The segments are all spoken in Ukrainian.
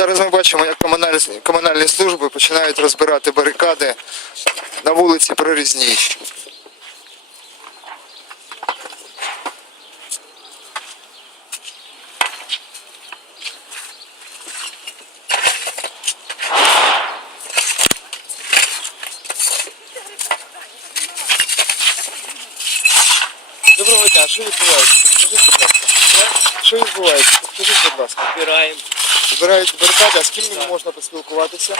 Зараз ми бачимо, як комунальні, комунальні служби починають розбирати барикади на вулиці Прорізній. Доброго дня, що відбувається? Скажіть, будь ласка. Що відбувається? Скажіть, будь ласка. Збираємо. Збирають барикади, а з ким не можна поспілкуватися?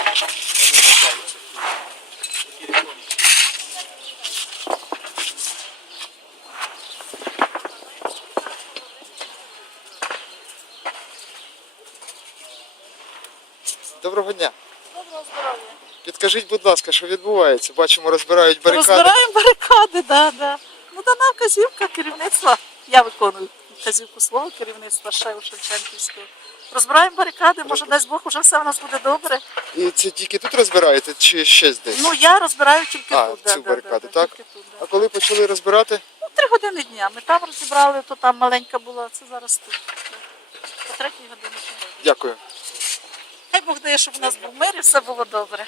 Доброго дня. Доброго здоров'я. Підкажіть, будь ласка, що відбувається? Бачимо, розбирають барикади. Розбираємо барикади, да, да. Ну, дана вказівка керівництва. Я виконую вказівку свого керівництва Шею Шевченківського. Розбираємо барикади, може, дасть Бог, уже все в нас буде добре. І це тільки тут розбираєте чи ще десь? Ну, я розбираю тільки А, тут. цю да, барикаду, да, да, так? Тільки тут, А коли почали розбирати? Ну, три години дня. Ми там розібрали, то там маленька була, це зараз тут. По третій годині. Дякую. Хай Бог дає, щоб у нас був мир і все було добре.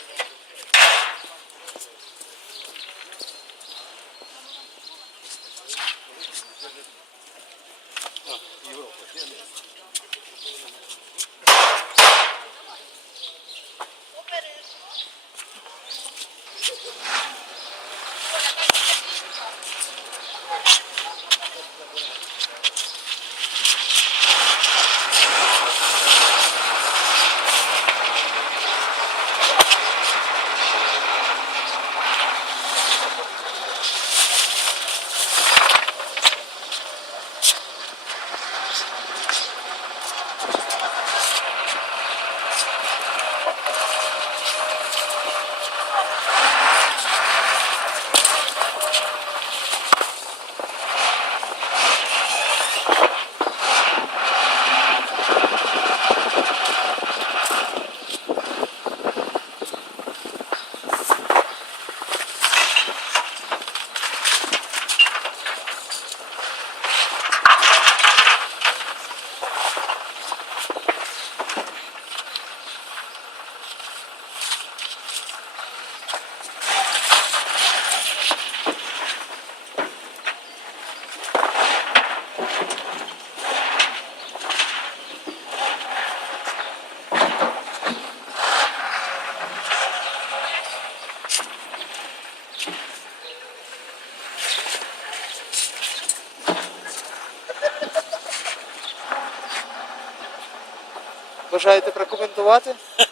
Бажаєте прокоментувати?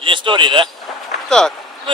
Історії, так? Так.